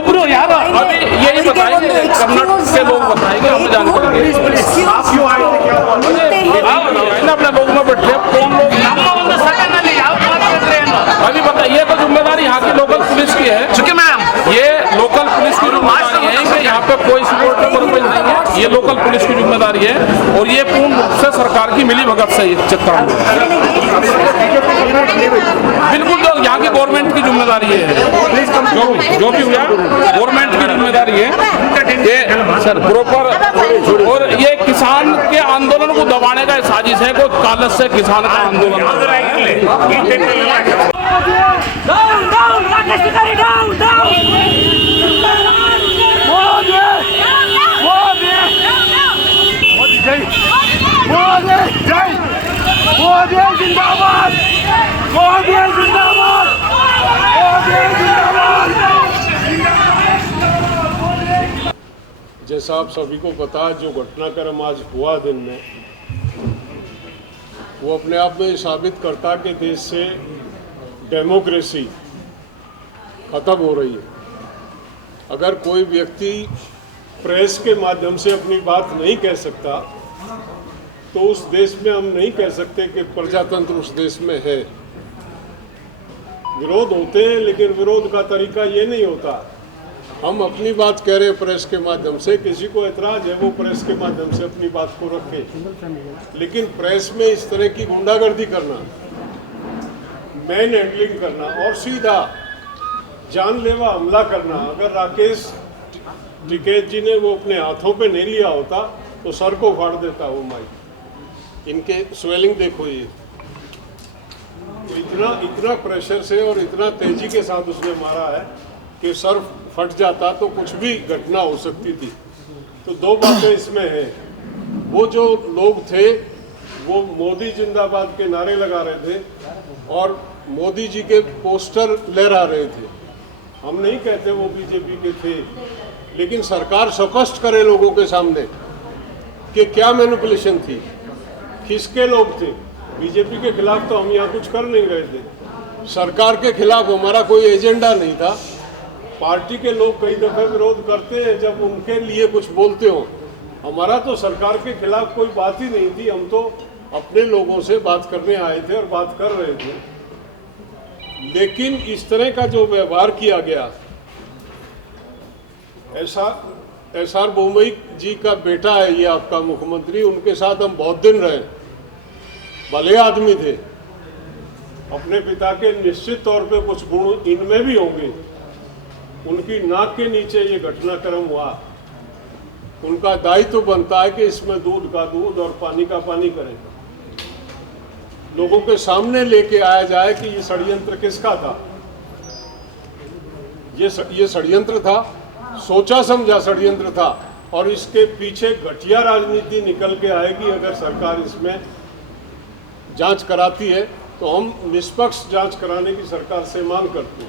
पूरे यार अभी यही बताएंगे, कर्नाटक के लोग बताएंगे, हम जान पाएंगे। आप क्यों आए थे, क्या बात है? अपने लोग में बैठे कौन लोग अभी बताइए, तो जिम्मेदारी यहाँ की लोकल पुलिस की है। चूंकि मैम ये लोकल पुलिस की जिम्मेदारी है कि यहाँ पे कोई सपोर्ट परपज नहीं है, ये लोकल पुलिस की जिम्मेदारी है और ये पूर्ण रूप से सरकार की मिली भगत से चित्रण बिल्कुल जो यहाँ की गवर्नमेंट की जिम्मेदारी है, जो भी हुआ गवर्नमेंट की जिम्मेदारी है ये सर प्रॉपर। और ये किसान के आंदोलन को दबाने का साजिश है, कोई कालस से किसान का आंदोलन Down, down, Rakesh Tikari, down, down. Modi, Modi, Modi jai, Modi jai, Modi zindabad, Modi zindabad, Modi zindabad. जैसा आप सभी को पता है, जो घटनाक्रम आज हुआ दिन में, वो अपने आप में साबित करता कि देश से डेमोक्रेसी खत्म हो रही है। अगर कोई व्यक्ति प्रेस के माध्यम से अपनी बात नहीं कह सकता, तो उस देश में हम नहीं कह सकते कि प्रजातंत्र उस देश में है। विरोध होते हैं, लेकिन विरोध का तरीका ये नहीं होता। हम अपनी बात कह रहे हैं प्रेस के माध्यम से, किसी को एतराज है वो प्रेस के माध्यम से अपनी बात को रखे, लेकिन प्रेस में इस तरह की गुंडागर्दी करना, मैन हैंडलिंग करना और सीधा जानलेवा हमला करना, अगर राकेश टिकैत जी ने वो अपने हाथों पे नहीं लिया होता तो सर को फाड़ देता वो माइक। इनके स्वेलिंग देखो, ये इतना प्रेशर से और इतना तेजी के साथ उसने मारा है कि सर फट जाता तो कुछ भी घटना हो सकती थी। तो दो बातें इसमें हैं। वो जो लोग थे वो मोदी जिंदाबाद के नारे लगा रहे थे और मोदी जी के पोस्टर लहरा रहे थे। हम नहीं कहते वो बीजेपी के थे, लेकिन सरकार स्पष्ट करे लोगों के सामने कि क्या मैनिपुलेशन थी, किसके लोग थे। बीजेपी के खिलाफ तो हम यहाँ कुछ कर नहीं रहे थे, सरकार के खिलाफ हमारा कोई एजेंडा नहीं था। पार्टी के लोग कई दफे विरोध करते हैं जब उनके लिए कुछ बोलते हो, हमारा तो सरकार के खिलाफ कोई बात ही नहीं थी। हम तो अपने लोगों से बात करने आए थे और बात कर रहे थे। लेकिन इस तरह का जो व्यवहार किया गया, एसआर बोमई जी का बेटा है ये आपका मुख्यमंत्री, उनके साथ हम बहुत दिन रहे, भले आदमी थे। अपने पिता के निश्चित तौर पे कुछ गुण इनमें भी होंगे। उनकी नाक के नीचे ये घटनाक्रम हुआ, उनका दायित्व बनता है कि इसमें दूध का दूध और पानी का पानी करें, लोगों के सामने लेके आया जाए कि ये षड्यंत्र किसका था। ये षड्यंत्र था, सोचा समझा षड्यंत्र था, और इसके पीछे घटिया राजनीति निकल के आएगी। अगर सरकार इसमें जांच कराती है तो हम निष्पक्ष जांच कराने की सरकार से मांग करते हैं।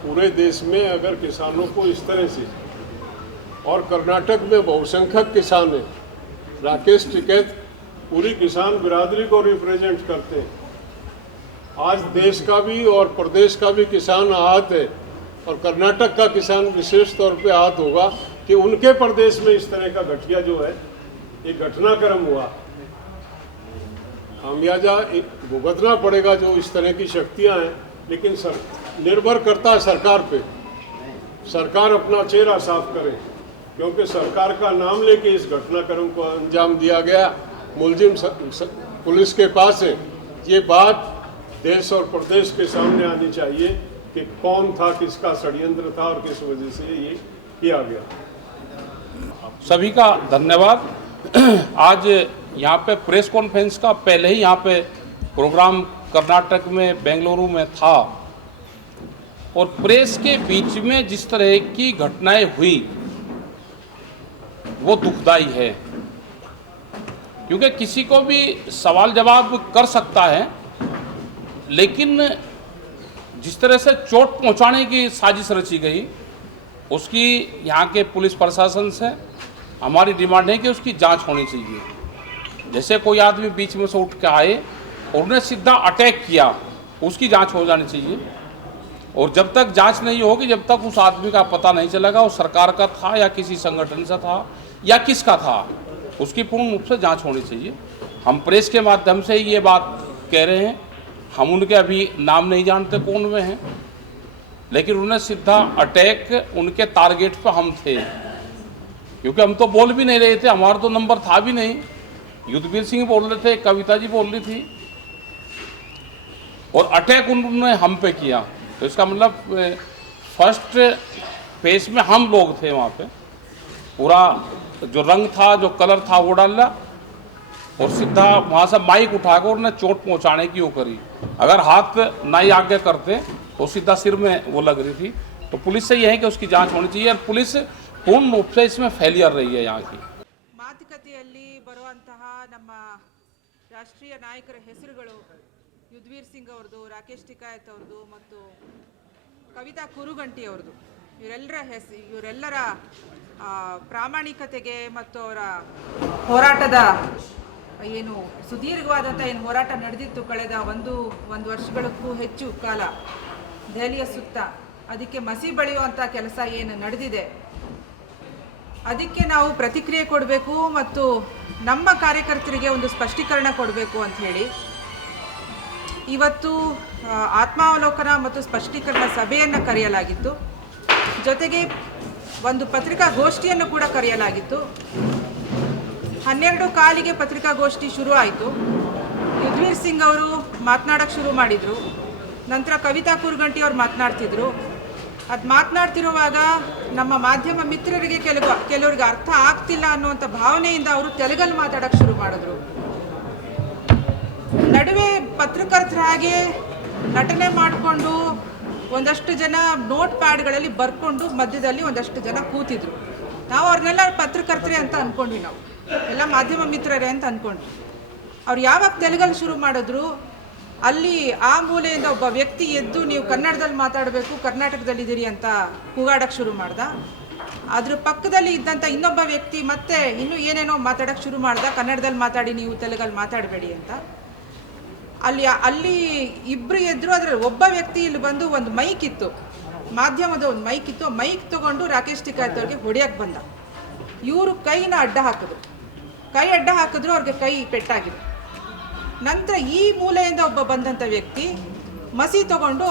पूरे देश में अगर किसानों को इस तरह से, और कर्नाटक में बहुसंख्यक किसान हैं, राकेश टिकैत पूरी किसान बिरादरी को रिप्रेजेंट करते हैं। आज देश का भी और प्रदेश का भी किसान आहत है, और कर्नाटक का किसान विशेष तौर पे आहत होगा कि उनके प्रदेश में इस तरह का घटिया जो है ये घटनाक्रम हुआ। खामियाजा भुगतना पड़ेगा जो इस तरह की शक्तियां हैं, लेकिन निर्भर करता है सरकार पे। सरकार अपना चेहरा साफ करे, क्योंकि सरकार का नाम लेके इस घटनाक्रम को अंजाम दिया गया। मुलजिम पुलिस के पास है, ये बात देश और प्रदेश के सामने आनी चाहिए कि कौन था, किसका षड्यंत्र था और किस वजह से ये किया गया। सभी का धन्यवाद। आज यहाँ पे प्रेस कॉन्फ्रेंस का पहले ही यहाँ पे प्रोग्राम कर्नाटक में बेंगलुरु में था, और प्रेस के बीच में जिस तरह की घटनाएं हुई वो दुखदाई है, क्योंकि किसी को भी सवाल जवाब कर सकता है, लेकिन जिस तरह से चोट पहुंचाने की साजिश रची गई, उसकी यहाँ के पुलिस प्रशासन से हमारी डिमांड है कि उसकी जांच होनी चाहिए। जैसे कोई आदमी बीच में से उठ के आए और उन्हें सीधा अटैक किया, उसकी जांच हो जानी चाहिए। और जब तक जांच नहीं होगी, जब तक उस आदमी का पता नहीं चलेगा वो सरकार का था या किसी संगठन से था या किसका था, उसकी पूर्ण रूप से जांच होनी चाहिए। हम प्रेस के माध्यम से ये बात कह रहे हैं। हम उनके अभी नाम नहीं जानते कौन वे हैं, लेकिन उन्हें सीधा अटैक उनके टारगेट पर हम थे, क्योंकि हम तो बोल भी नहीं रहे थे, हमारा तो नंबर था भी नहीं। युद्धवीर सिंह बोल रहे थे, कविता जी बोल रही थी, और अटैक उन्होंने हम पे किया। तो इसका मतलब फर्स्ट फेज में हम लोग थे वहाँ पे, पूरा जो रंग था, जो कलर था वो डाला, और सीधा वहाँ से माइक उठाकर उन्हें चोट पहुँचाने की वो करी। अगर हाथ नहीं आगे करते तो सीधा सिर में वो लग रही थी। तो पुलिस से यह है कि उसकी जांच होनी चाहिए, और पुलिस पूर्ण रूप से इसमें फेलियर रही है यहाँ की। ಮಾತುಕತೆಯಲ್ಲಿ ಬರುವಂತಹ ನಮ್ಮ ರಾಷ್ಟ್ರೀಯ ನಾಯಕರ ಹೆಸರುಗಳು ಯುದ್ಧವೀರ್ ಸಿಂಗ್ ಅವರದು, ರಾಕೇಶ್ ಟಿಕಾಯತ್ ಅವರದು ಮತ್ತು ಕವಿತಾ ಕುರುಗಂಟಿ ಅವರದು, ಇವರೆಲ್ಲರ ಪ್ರಾಮಾಣಿಕತೆಗೆ ಮತ್ತು ಅವರ ಹೋರಾಟದ ಏನು ಸುದೀರ್ಘವಾದಂಥ ಏನು ಹೋರಾಟ ನಡೆದಿತ್ತು ಕಳೆದ ಒಂದು ವರ್ಷಗಳಕ್ಕೂ ಹೆಚ್ಚು ಕಾಲ ದೆಹಲಿಯ ಸುತ್ತ, ಅದಕ್ಕೆ ಮಸಿ ಬಳಿಯುವಂಥ ಕೆಲಸ ಏನು ನಡೆದಿದೆ ಅದಕ್ಕೆ ನಾವು ಪ್ರತಿಕ್ರಿಯೆ ಕೊಡಬೇಕು ಮತ್ತು ನಮ್ಮ ಕಾರ್ಯಕರ್ತರಿಗೆ ಒಂದು ಸ್ಪಷ್ಟೀಕರಣ ಕೊಡಬೇಕು ಅಂತ ಹೇಳಿ ಇವತ್ತು ಆತ್ಮಾವಲೋಕನ ಮತ್ತು ಸ್ಪಷ್ಟೀಕರಣ ಸಭೆಯನ್ನು ಕರೆಯಲಾಗಿತ್ತು. ಜೊತೆಗೆ ಒಂದು ಪತ್ರಿಕಾಗೋಷ್ಠಿಯನ್ನು ಕೂಡ ಕರೆಯಲಾಗಿತ್ತು. 12:15 ಪತ್ರಿಕಾಗೋಷ್ಠಿ ಶುರು ಆಯಿತು. ಯುದ್ಧವೀರ್ ಸಿಂಗ್ ಅವರು ಮಾತನಾಡೋಕ್ಕೆ ಶುರು ಮಾಡಿದರು. ನಂತರ ಕವಿತಾ ಕುರುಗಂಟಿ ಅವರು ಮಾತನಾಡ್ತಿದ್ರು. ಅದು ಮಾತನಾಡ್ತಿರುವಾಗ ನಮ್ಮ ಮಾಧ್ಯಮ ಮಿತ್ರರಿಗೆ ಕೆಲವರಿಗೆ ಅರ್ಥ ಆಗ್ತಿಲ್ಲ ಅನ್ನುವಂಥ ಭಾವನೆಯಿಂದ ಅವರು ತೆಲುಗಲ್ಲಿ ಮಾತಾಡೋಕ್ಕೆ ಶುರು ಮಾಡಿದ್ರು. ನಡುವೆ ಪತ್ರಕರ್ತರ ಹಾಗೆ ನಟನೆ ಮಾಡಿಕೊಂಡು ಒಂದಷ್ಟು ಜನ ನೋಟ್ ಪ್ಯಾಡ್ಗಳಲ್ಲಿ ಬರ್ಕೊಂಡು ಮಧ್ಯದಲ್ಲಿ ಒಂದಷ್ಟು ಜನ ಕೂತಿದ್ರು. ನಾವು ಅವ್ರನ್ನೆಲ್ಲ ಪತ್ರಕರ್ತರೇ ಅಂತ ಅಂದ್ಕೊಂಡ್ವಿ, ನಾವು ಎಲ್ಲ ಮಾಧ್ಯಮ ಮಿತ್ರರೇ ಅಂತ ಅಂದ್ಕೊಂಡ್ವಿ. ಅವ್ರು ಯಾವಾಗ ತೆಲುಗಲ್ಲಿ ಶುರು ಮಾಡಿದ್ರು, ಅಲ್ಲಿ ಆ ಮೂಲೆಯಿಂದ ಒಬ್ಬ ವ್ಯಕ್ತಿ ಎದ್ದು ನೀವು ಕನ್ನಡದಲ್ಲಿ ಮಾತಾಡಬೇಕು, ಕರ್ನಾಟಕದಲ್ಲಿದ್ದೀರಿ ಅಂತ ಕೂಗಾಡೋಕ್ಕೆ ಶುರು ಮಾಡ್ದ. ಅದ್ರ ಪಕ್ಕದಲ್ಲಿ ಇದ್ದಂಥ ಇನ್ನೊಬ್ಬ ವ್ಯಕ್ತಿ ಮತ್ತೆ ಇನ್ನೂ ಏನೇನೋ ಮಾತಾಡೋಕ್ಕೆ ಶುರು ಮಾಡ್ದ, ಕನ್ನಡದಲ್ಲಿ ಮಾತಾಡಿ ನೀವು ತೆಲುಗಲ್ಲಿ ಮಾತಾಡಬೇಡಿ ಅಂತ. ಅಲ್ಲಿ ಇಬ್ಬರು ಎದ್ರು. ಅದರಲ್ಲಿ ಒಬ್ಬ ವ್ಯಕ್ತಿ ಇಲ್ಲಿ ಬಂದು ಒಂದು ಮೈಕ್ ಇತ್ತು, ಮಾಧ್ಯಮದ ಒಂದು ಮೈಕ್ ಇತ್ತು, ಮೈಕ್ ತೊಗೊಂಡು ರಾಕೇಶ್ ಟಿಕಾಯತ್ ಅವ್ರಿಗೆ ಹೊಡೆಯೋಕ್ಕೆ ಬಂದ. ಇವರು ಕೈನ ಅಡ್ಡ ಹಾಕಿದ್ರು, ಅವ್ರಿಗೆ ಕೈ ಪೆಟ್ಟಾಗಿದೆ. ನಂತರ ಈ ಮೂಲೆಯಿಂದ ಒಬ್ಬ ಬಂದಂಥ ವ್ಯಕ್ತಿ ಮಸಿ ತಗೊಂಡು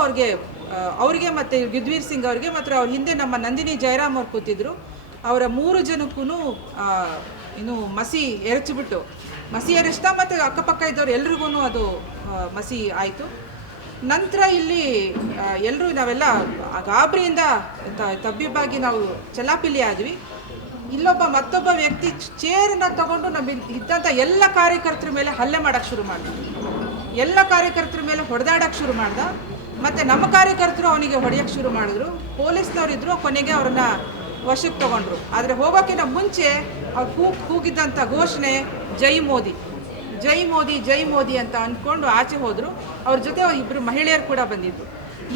ಅವ್ರಿಗೆ ಮತ್ತು ಯುದ್ಧವೀರ್ ಸಿಂಗ್ ಅವ್ರಿಗೆ ಮತ್ತು ಅವ್ರ ಹಿಂದೆ ನಮ್ಮ ನಂದಿನಿ ಜಯರಾಮ್ ಅವ್ರು ಕೂತಿದ್ರು, ಅವರ 3 ಜನಕ್ಕೂ ಇನ್ನು ಮಸಿ ಎರಚ್ತಾ ಮತ್ತು ಅಕ್ಕಪಕ್ಕ ಇದ್ದವ್ರು ಎಲ್ರಿಗೂ ಅದು ಮಸಿ ಆಯಿತು. ನಂತರ ಇಲ್ಲಿ ನಾವೆಲ್ಲ ಗಾಬರಿಯಿಂದ ತಬ್ಬಿಬ್ಬಾಗಿ ನಾವು ಚಲಾಪಿಲಿ ಆದ್ವಿ. ಮತ್ತೊಬ್ಬ ವ್ಯಕ್ತಿ ಚೇರನ್ನ ತಗೊಂಡು ನಮ್ಮ ಇದ್ದಂಥ ಎಲ್ಲ ಕಾರ್ಯಕರ್ತರ ಮೇಲೆ ಹಲ್ಲೆ ಮಾಡೋಕ್ಕೆ ಶುರು ಮಾಡ್ದ, ಎಲ್ಲ ಕಾರ್ಯಕರ್ತರ ಮೇಲೆ ಹೊಡೆದಾಡೋಕ್ಕೆ ಶುರು ಮಾಡ್ದ. ಮತ್ತು ನಮ್ಮ ಕಾರ್ಯಕರ್ತರು ಅವನಿಗೆ ಹೊಡೆಯೋಕ್ಕೆ ಶುರು ಮಾಡಿದ್ರು. ಪೊಲೀಸ್ನವರಿದ್ದರು, ಕೊನೆಗೆ ಅವ್ರನ್ನ ವಶಕ್ಕೆ ತಗೊಂಡ್ರು. ಆದರೆ ಹೋಗೋಕ್ಕಿಂತ ಮುಂಚೆ ಅವ್ರು ಕೂಗಿದ್ದಂಥ ಘೋಷಣೆ ಜೈ ಮೋದಿ, ಜೈ ಮೋದಿ, ಜೈ ಮೋದಿ ಅಂತ ಅಂದ್ಕೊಂಡು ಆಚೆ ಹೋದರು. ಅವ್ರ ಜೊತೆ 2 ಮಹಿಳೆಯರು ಕೂಡ ಬಂದಿದ್ರು.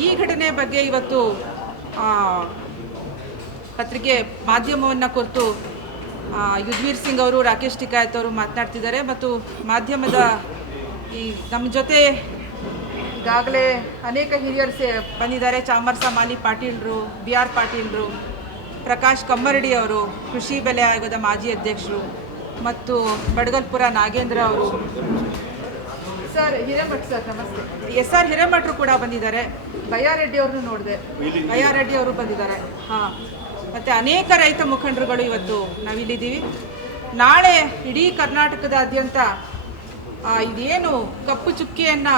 ಈ ಘಟನೆ ಬಗ್ಗೆ ಇವತ್ತು ಪತ್ರಿಕೆ ಮಾಧ್ಯಮವನ್ನು ಕುರಿತು ಯುದ್ಧವೀರ್ ಸಿಂಗ್ ಅವರು, ರಾಕೇಶ್ ಟಿಕಾಯತ್ ಅವರು ಮಾತನಾಡ್ತಿದ್ದಾರೆ. ಮತ್ತು ಮಾಧ್ಯಮದ ನಮ್ಮ ಜೊತೆ ಈಗಾಗಲೇ ಅನೇಕ ಹಿರಿಯರು ಬಂದಿದ್ದಾರೆ. ಚಾಮರ್ಸ ಮಾಲಿ ಪಾಟೀಲ್ರು, BR ಪಾಟೀಲ್ರು, ಪ್ರಕಾಶ್ ಕಮ್ಮರಡಿ ಅವರು, ಕೃಷಿ ಬೆಲೆ ಆಯೋಗದ ಮಾಜಿ ಅಧ್ಯಕ್ಷರು, ಮತ್ತು ಬಡಗಲ್ಪುರ ನಾಗೇಂದ್ರ ಅವರು, ಸರ್ ಹಿರೇಮಠ್ ಸರ್ ನಮಸ್ತೆ, SR ಹಿರೇಮಠರು ಕೂಡ ಬಂದಿದ್ದಾರೆ. ಬಯ್ಯಾರೆಡ್ಡಿ ಅವ್ರನ್ನೂ ನೋಡಿದೆ, ಬಯ್ಯಾರೆಡ್ಡಿ ಅವರು ಬಂದಿದ್ದಾರೆ. ಹಾಂ, ಮತ್ತು ಅನೇಕ ರೈತ ಮುಖಂಡರುಗಳು ಇವತ್ತು ನಾವಿಲ್ಲಿದ್ದೀವಿ. ನಾಳೆ ಇಡೀ ಕರ್ನಾಟಕದಾದ್ಯಂತ ಇದೇನು ಕಪ್ಪು ಚುಕ್ಕಿಯನ್ನು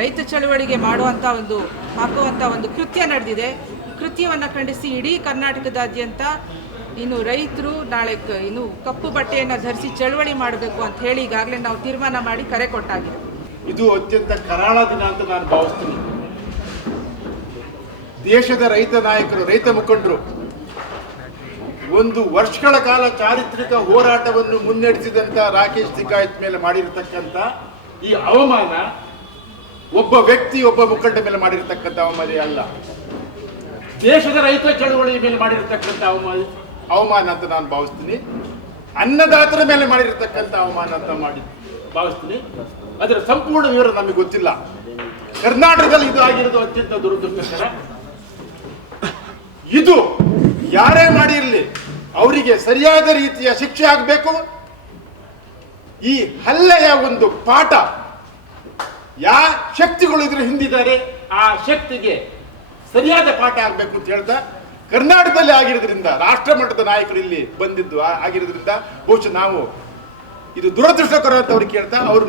ರೈತ ಚಳವಳಿಗೆ ಹಾಕುವಂಥ ಒಂದು ಕೃತ್ಯ ನಡೆದಿದೆ. ಕೃತ್ಯವನ್ನು ಖಂಡಿಸಿ ಇಡೀ ಕರ್ನಾಟಕದಾದ್ಯಂತ ಇನ್ನು ರೈತರು ನಾಳೆ ಕಪ್ಪು ಬಟ್ಟೆಯನ್ನು ಧರಿಸಿ ಚಳವಳಿ ಮಾಡಬೇಕು ಅಂತ ಹೇಳಿ ಈಗಾಗಲೇ ನಾವು ತೀರ್ಮಾನ ಮಾಡಿ ಕರೆ ಕೊಟ್ಟಾಗಿದೆ. ಇದು ಅತ್ಯಂತ ಕರಾಳ ದಿನ ಅಂತ ನಾನು ಭಾವಿಸ್ತೀನಿ. ದೇಶದ ರೈತ ನಾಯಕರು, ರೈತ ಮುಖಂಡರು 1 ವರ್ಷಗಳ ಕಾಲ ಚಾರಿತ್ರಿಕ ಹೋರಾಟವನ್ನು ಮುನ್ನಡೆಸಿದಂಥ ರಾಕೇಶ್ ಟಿಕಾಯತ್ ಮೇಲೆ ಮಾಡಿರತಕ್ಕಂಥ ಈ ಅವಮಾನ ಒಬ್ಬ ವ್ಯಕ್ತಿ, ಒಬ್ಬ ಮುಖಂಡ ಮೇಲೆ ಮಾಡಿರತಕ್ಕಂಥ ಅವಮಾನ ಅಲ್ಲ, ದೇಶದ ರೈತ ಚಳವಳಿ ಮೇಲೆ ಮಾಡಿರತಕ್ಕಂಥ ಅವಮಾನ ಅಂತ ನಾನು ಭಾವಿಸ್ತೀನಿ. ಅನ್ನದಾತರ ಮೇಲೆ ಮಾಡಿರತಕ್ಕಂಥ ಅವಮಾನ ಅಂತ ಭಾವಿಸ್ತೀನಿ. ಅದರ ಸಂಪೂರ್ಣ ವಿವರ ನಮಗೆ ಗೊತ್ತಿಲ್ಲ. ಕರ್ನಾಟಕದಲ್ಲಿ ಇದು ಆಗಿರೋದು ಅತ್ಯಂತ ದುರದೃಷ್ಟಕರ. ಇದು ಯಾರೇ ಮಾಡಿರಲಿ ಅವರಿಗೆ ಸರಿಯಾದ ರೀತಿಯ ಶಿಕ್ಷೆ ಆಗಬೇಕು. ಈ ಹಲ್ಲೆಯ ಒಂದು ಪಾಠ ಯಾವ ಶಕ್ತಿಗಳು ಇದ್ರ ಹಿಂದಿದ್ದಾರೆ ಆ ಶಕ್ತಿಗೆ ಸರಿಯಾದ ಪಾಠ ಆಗಬೇಕು ಅಂತ ಹೇಳ್ತಾ, ಕರ್ನಾಟಕದಲ್ಲಿ ಆಗಿರೋದ್ರಿಂದ ರಾಷ್ಟ್ರ ಮಟ್ಟದ ನಾಯಕರು ಇಲ್ಲಿ ಬಂದಿದ್ದು ಆಗಿರೋದ್ರಿಂದ ಬಹುಶಃ ನಾವು ಇದು ದುರದೃಷ್ಟಕರ ಅಂತ ಅವ್ರಿಗೆ ಕೇಳ್ತಾ ಅವ್ರು